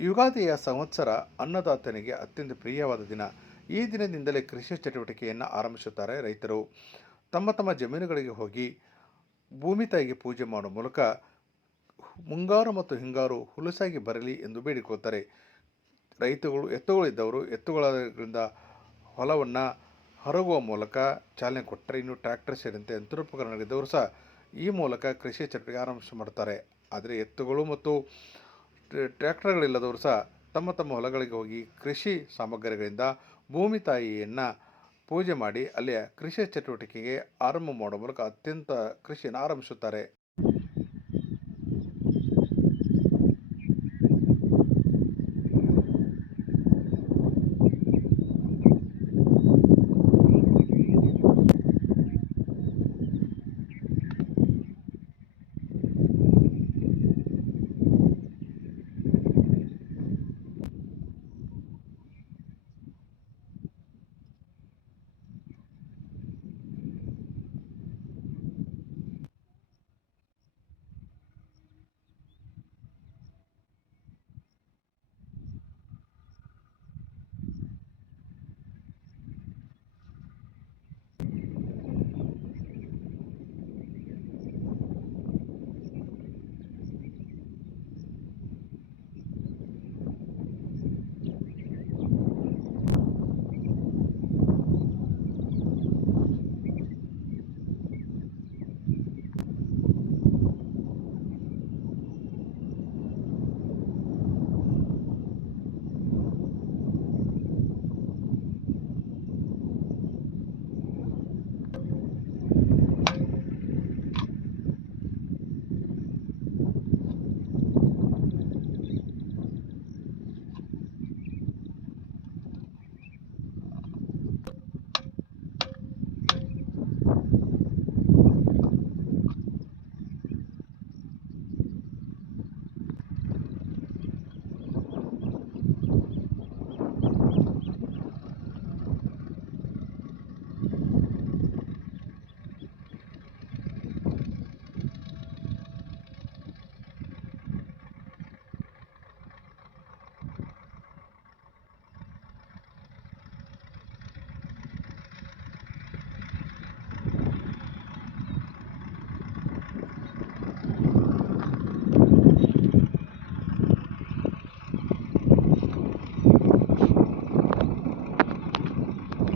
ಯುಗಾದಿಯ ಸಂವತ್ಸರ ಅನ್ನದಾತನಿಗೆ ಅತ್ಯಂತ ಪ್ರಿಯವಾದ ದಿನ. ಈ ದಿನದಿಂದಲೇ ಕೃಷಿ ಚಟುವಟಿಕೆಯನ್ನು ಆರಂಭಿಸುತ್ತಾರೆ ರೈತರು. ತಮ್ಮ ತಮ್ಮ ಜಮೀನುಗಳಿಗೆ ಹೋಗಿ ಭೂಮಿ ತಾಯಿಗೆ ಪೂಜೆ ಮಾಡುವ ಮೂಲಕ ಮುಂಗಾರು ಮತ್ತು ಹಿಂಗಾರು ಹುಲಸಾಗಿ ಬರಲಿ ಎಂದು ಬೇಡಿಕೊಳ್ಳುತ್ತಾರೆ. ಎತ್ತುಗಳಿದ್ದವರು ಎತ್ತುಗಳಿಂದ ಹೊಲವನ್ನು ಹರಗುವ ಮೂಲಕ ಚಾಲನೆ ಕೊಟ್ಟರೆ, ಇನ್ನು ಟ್ರ್ಯಾಕ್ಟರ್ ಸೇರಿದಂತೆ ಯಂತ್ರೋಪಕರಣಗಳಿದ್ದವರು ಸಹ ಈ ಮೂಲಕ ಕೃಷಿ ಚಟುವಟಿಕೆ ಆರಂಭಿಸಿ ಮಾಡುತ್ತಾರೆ. ಆದರೆ ಎತ್ತುಗಳು ಮತ್ತು ಟ್ರ್ಯಾಕ್ಟರ್ಗಳಿಲ್ಲದವರು ಸಹ ತಮ್ಮ ತಮ್ಮ ಹೊಲಗಳಿಗೆ ಹೋಗಿ ಕೃಷಿ ಸಾಮಗ್ರಿಗಳಿಂದ ಭೂಮಿ ತಾಯಿಯನ್ನು ಪೂಜೆ ಮಾಡಿ ಅಲ್ಲಿಯ ಕೃಷಿ ಚಟುವಟಿಕೆಗೆ ಆರಂಭ ಮಾಡುವ ಮೂಲಕ ಅತ್ಯಂತ ಕೃಷಿಯನ್ನು ಆರಂಭಿಸುತ್ತಾರೆ.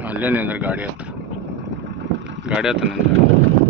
ಅಲ್ಲೇ ನಿಂದ್ರೆ ಗಾಡಿ ಹತ್ರ ನಿಂದ್ರೆ